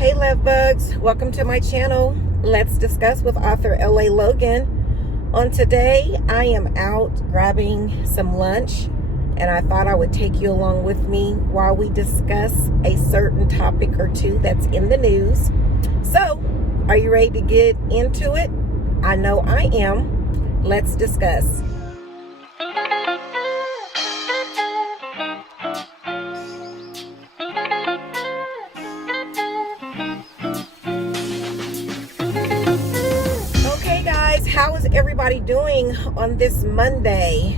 Hey love bugs, welcome to my channel. Let's discuss with author L.A. Logan. On today, I am out grabbing some lunch, and I thought I would take you along with me while we discuss a certain topic or two that's in the news. So, are you ready to get into it? I know I am. Let's discuss. How is everybody doing on this Monday?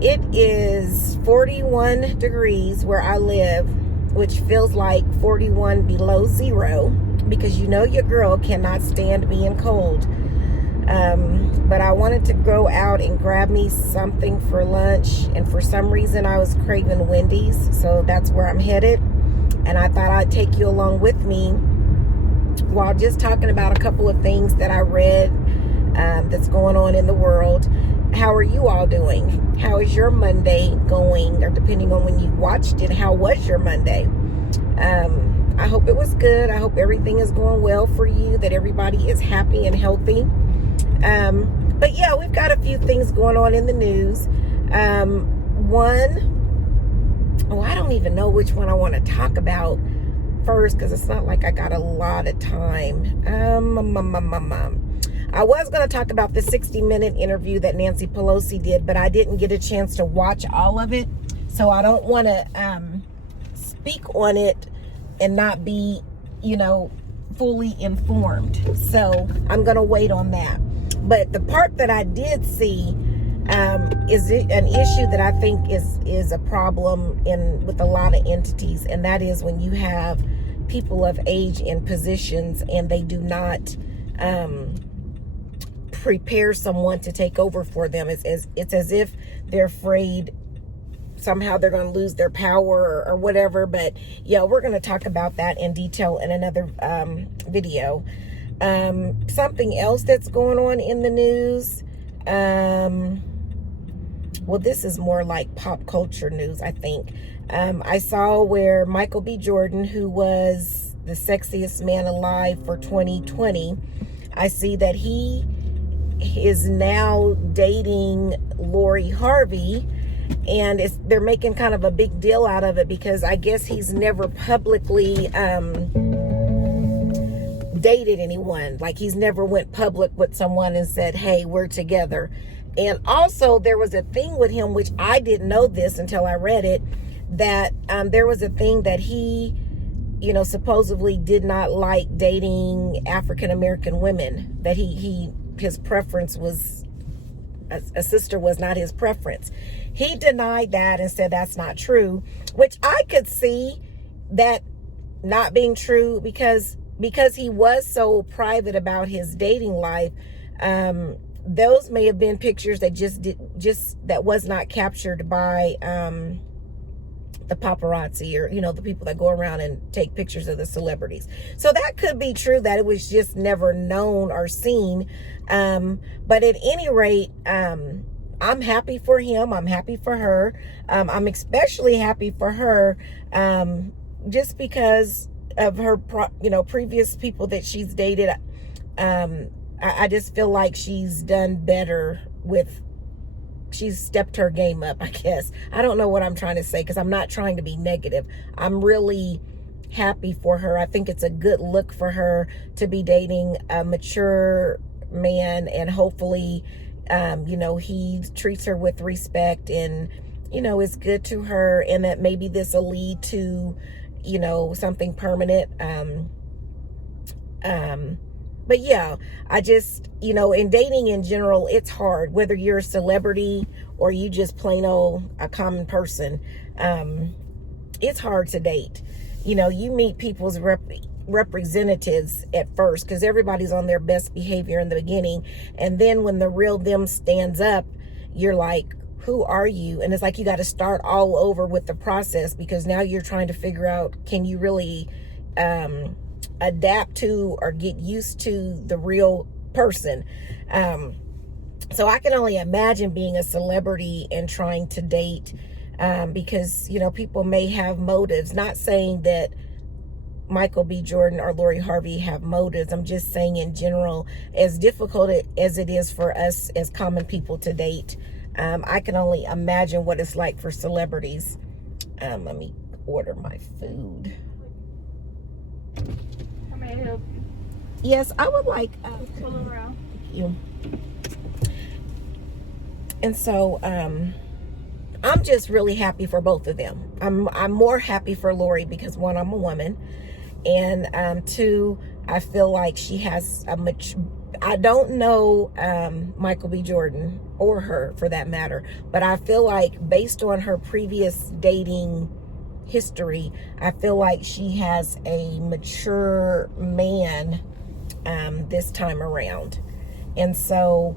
It is 41 degrees where I live, which feels like 41 below zero, because you know your girl cannot stand being cold. But I wanted to go out and grab me something for lunch, and for some reason I was craving Wendy's, so that's where I'm headed. And I thought I'd take you along with me while just talking about a couple of things that I read that's going on in the world. How are you all doing? How is your Monday going? Or depending on when you watched it, how was your Monday? I hope it was good. I hope everything is going well for you, that everybody is happy and healthy. But yeah, we've got a few things going on in the news. I don't even know which one I want to talk about first, because it's not like I got a lot of time. I was going to talk about the 60-minute interview that Nancy Pelosi did, but I didn't get a chance to watch all of it. So I don't want to speak on it and not be, fully informed. So I'm going to wait on that. But the part that I did see is an issue that I think is a problem with a lot of entities. And that is when you have people of age in positions and they do not prepare someone to take over for them. It's as if they're afraid somehow they're going to lose their power or whatever. But yeah, we're going to talk about that in detail in another video. Something else that's going on in the news. Well, this is more like pop culture news, I think. I saw where Michael B. Jordan, who was the sexiest man alive for 2020, I see that he is now dating Harvey, and they're making kind of a big deal out of it because I guess he's never publicly dated anyone. Like, he's never went public with someone and said, hey, we're together. And also there was a thing with him, which I didn't know this until I read it, that there was a thing that he supposedly did not like dating African-American women, that his preference was a sister was not his preference. He denied that and said that's not true, which I could see that not being true because he was so private about his dating life. Those may have been pictures that that was not captured by the paparazzi, or the people that go around and take pictures of the celebrities. So that could be true, that it was just never known or seen. But at any rate, I'm happy for him. I'm happy for her. I'm especially happy for her just because of her previous people that she's dated. I just feel like she's done better she's stepped her game up, I guess. I don't know what I'm trying to say, because I'm not trying to be negative. I'm really happy for her. I think it's a good look for her to be dating a mature man, and hopefully, he treats her with respect and, is good to her, and that maybe this will lead to, something permanent. But yeah, I just, in dating in general, it's hard, whether you're a celebrity or you just plain old a common person. It's hard to date. You meet people's representatives at first, because everybody's on their best behavior in the beginning. And then when the real them stands up, you're like, who are you? And it's like you got to start all over with the process, because now you're trying to figure out, can you really adapt to or get used to the real person. So I can only imagine being a celebrity and trying to date, because people may have motives. Not saying that Michael B. Jordan or Lori Harvey have motives. I'm just saying in general, as difficult as it is for us as common people to date, I can only imagine what it's like for celebrities. Let me order my food. How may I help you? Yes, I would like. Pull around. Thank you. And so, I'm just really happy for both of them. I'm more happy for Lori because, one, I'm a woman, and two, I feel like she has a much. I don't know Michael B. Jordan or her for that matter, but I feel like based on her previous dating history, I feel like she has a mature man this time around. And so,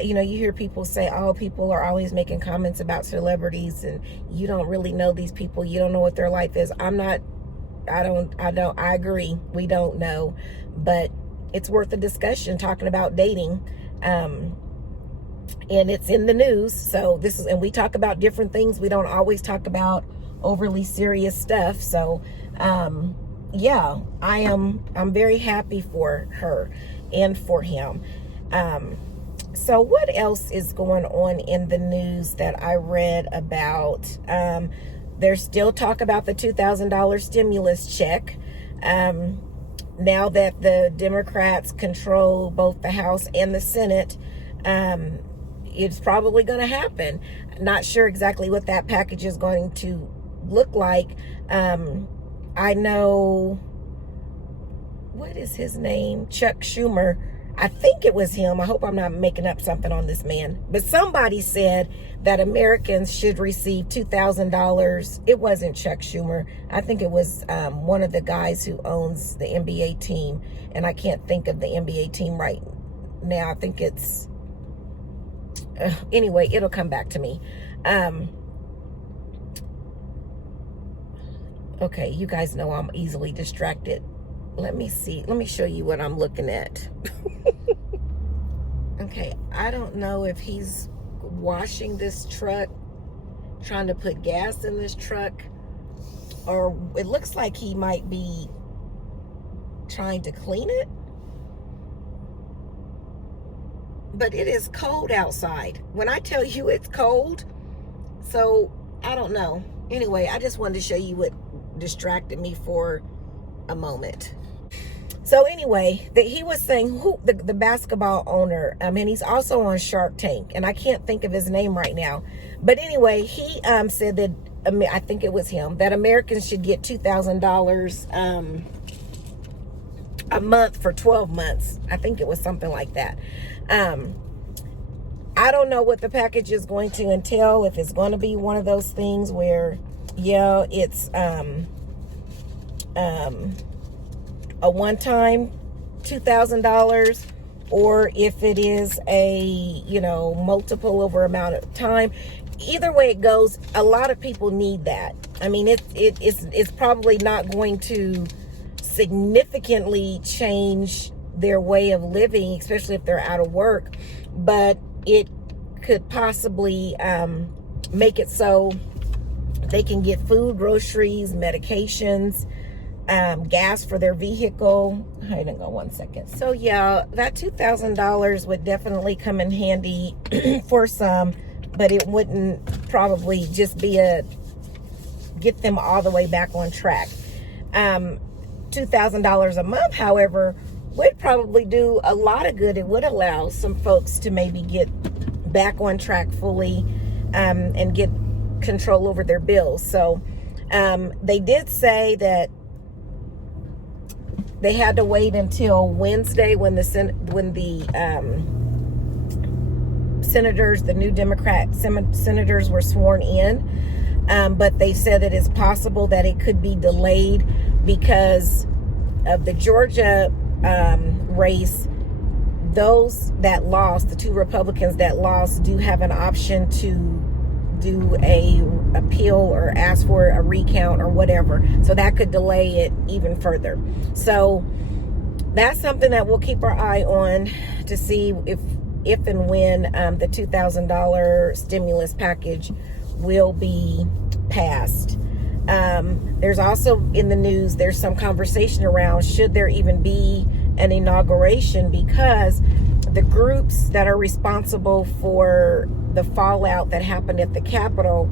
you hear people say, oh, people are always making comments about celebrities and you don't really know these people. You don't know what their life is. I agree. We don't know, but it's worth a discussion talking about dating. And it's in the news. So and we talk about different things. We don't always talk about overly serious stuff. So, yeah, I'm very happy for her and for him. So what else is going on in the news that I read about? There's still talk about the $2,000 stimulus check. Now that the Democrats control both the House and the Senate, it's probably going to happen. Not sure exactly what that package is going to look like. I know, what is his name? Chuck Schumer. I think it was him. I hope I'm not making up something on this man. But somebody said that Americans should receive $2,000. It wasn't Chuck Schumer. I think it was one of the guys who owns the NBA team. And I can't think of the NBA team right now. I think it's... anyway, it'll come back to me. Okay, you guys know I'm easily distracted. Let me see. Let me show you what I'm looking at. Okay, I don't know if he's washing this truck, trying to put gas in this truck, or it looks like he might be trying to clean it. But it is cold outside. When I tell you it's cold, so I don't know. Anyway, I just wanted to show you what distracted me for a moment. So anyway, he was saying the basketball owner, and he's also on Shark Tank, and I can't think of his name right now. But anyway, he said that, I think it was him, that Americans should get $2,000 a month for 12 months. I think it was something like that. I don't know what the package is going to entail, if it's going to be one of those things where, yeah, it's a one-time $2,000, or if it is a, multiple over amount of time. Either way it goes, a lot of people need that. I mean, it's probably not going to significantly change their way of living, especially if they're out of work, but it could possibly make it so they can get food, groceries, medications, gas for their vehicle. Hang on one second. So yeah, that $2,000 would definitely come in handy for some, but it wouldn't probably just be get them all the way back on track. $2,000 a month, however, would probably do a lot of good. It would allow some folks to maybe get back on track fully, and get control over their bills. So they did say that they had to wait until Wednesday when the senators, the new Democrat senators, were sworn in. But they said that it's possible that it could be delayed because of the Georgia race. Those that lost, the two Republicans that lost, do have an option to do a appeal or ask for a recount or whatever. So that could delay it even further. So that's something that we'll keep our eye on to see if and when the $2,000 stimulus package will be passed. There's also in the news, there's some conversation around should there even be an inauguration, because the groups that are responsible for the fallout that happened at the Capitol,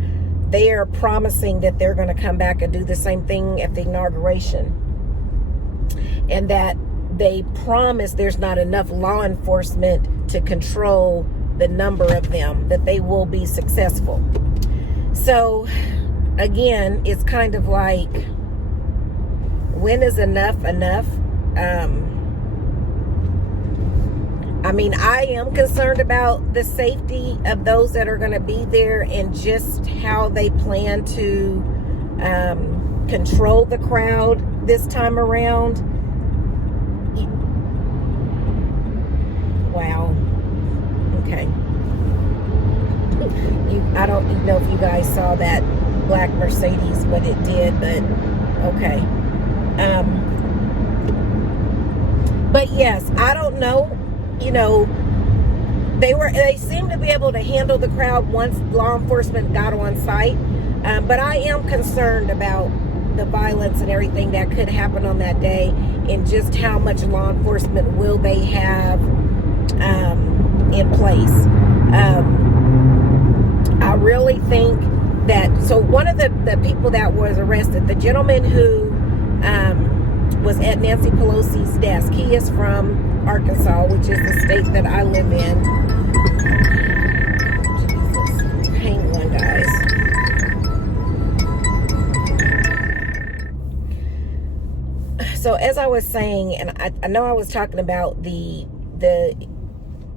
they are promising that they're going to come back and do the same thing at the inauguration. And that they promise there's not enough law enforcement to control the number of them, that they will be successful. So again, it's kind of like, when is enough enough? I mean, I am concerned about the safety of those that are going to be there, and just how they plan to control the crowd this time around. Wow. Okay. I don't even know if you guys saw that black Mercedes, but it did, but okay. But yes, I don't know, you know, they seem to be able to handle the crowd once law enforcement got on site, but I am concerned about the violence and everything that could happen on that day, and just how much law enforcement will they have in place. I really think that, so one of the people that was arrested, the gentleman who was at Nancy Pelosi's desk, he is from Arkansas, which is the state that I live in. Jesus, hang on, guys. So as I was saying, and I know I was talking about the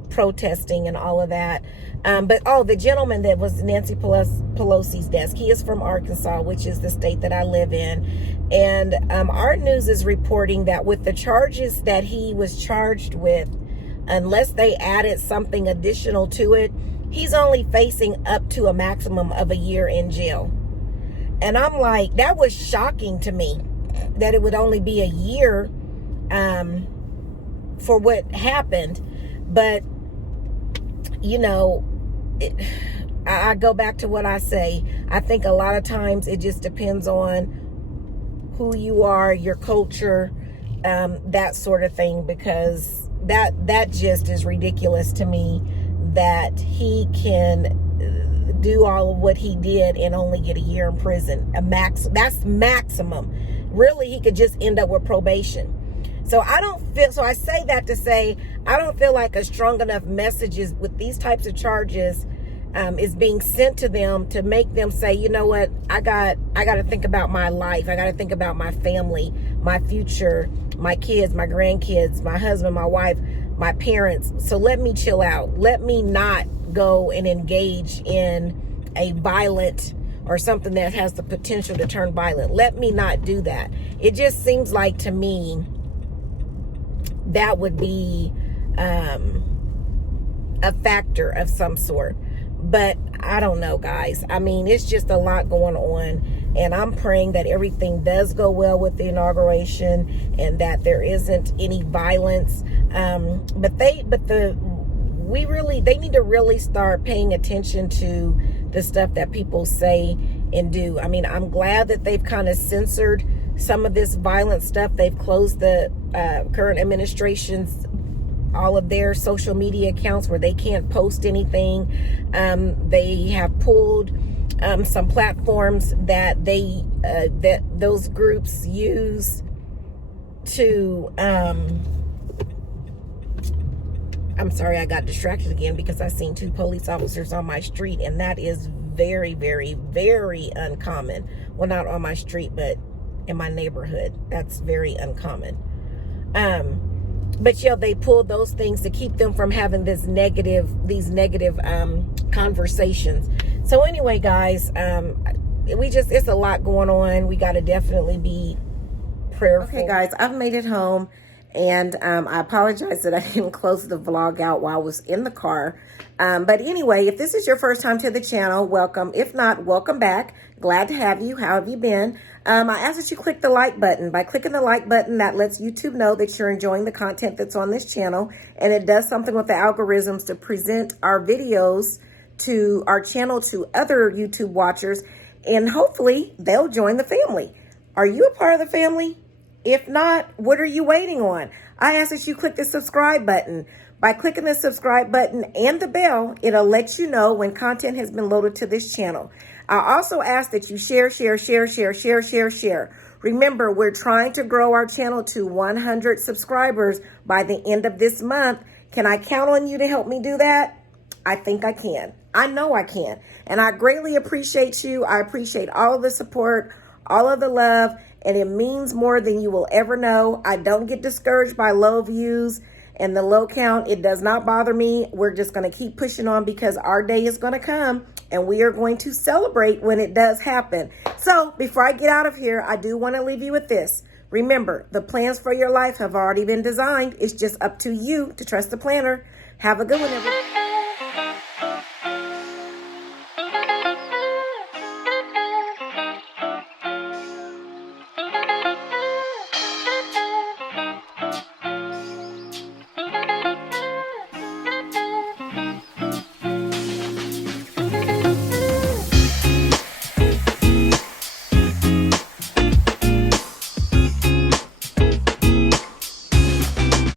protesting and all of that, but the gentleman that was Nancy Pelosi's desk, he is from Arkansas, which is the state that I live in. And our news is reporting that with the charges that he was charged with, unless they added something additional to it, he's only facing up to a maximum of a year in jail. And I'm like, that was shocking to me, that it would only be a year for what happened. But, you know, I go back to what I say. I think a lot of times it just depends on who you are, your culture, that sort of thing, because that just is ridiculous to me, that he can do all of what he did and only get a year in prison. That's maximum. Really, he could just end up with probation. So I say that to say, I don't feel like a strong enough messages with these types of charges is being sent to them to make them say, you know what, I got to think about my life. I got to think about my family, my future, my kids, my grandkids, my husband, my wife, my parents. So let me chill out. Let me not go and engage in a violent or something that has the potential to turn violent. Let me not do that. It just seems like to me that would be a factor of some sort. But I don't know, guys. I mean, it's just a lot going on, and I'm praying that everything does go well with the inauguration and that there isn't any violence. But they need to really start paying attention to the stuff that people say and do. I mean, I'm glad that they've kind of censored some of this violent stuff. They've closed the current administration's all of their social media accounts where they can't post anything. They have pulled some platforms that that those groups use to I'm sorry, I got distracted again because I seen 2 police officers on my street, and that is very, very, very uncommon. Well, not on my street, but in my neighborhood. That's very uncommon. But yeah, they pulled those things to keep them from having these negative conversations. So anyway, guys, it's a lot going on. We got to definitely be prayerful. Okay, guys, I've made it home, and I apologize that I didn't close the vlog out while I was in the car. But anyway, if this is your first time to the channel, welcome. If not, welcome back. Glad to have you. How have you been? I ask that you click the like button. By clicking the like button, that lets YouTube know that you're enjoying the content that's on this channel, and it does something with the algorithms to present our videos to our channel to other YouTube watchers. and hopefully they'll join the family. Are you a part of the family? If not, what are you waiting on? I ask that you click the subscribe button. By clicking the subscribe button and the bell, it'll let you know when content has been loaded to this channel. I also ask that you share. Remember, we're trying to grow our channel to 100 subscribers by the end of this month. Can I count on you to help me do that? I think I can. I know I can. And I greatly appreciate you. I appreciate all of the support, all of the love, and it means more than you will ever know. I don't get discouraged by low views and the low count. It does not bother me. We're just going to keep pushing on because our day is going to come and we are going to celebrate when it does happen. So before I get out of here, I do want to leave you with this. Remember, the plans for your life have already been designed. It's just up to you to trust the planner. Have a good one, everyone.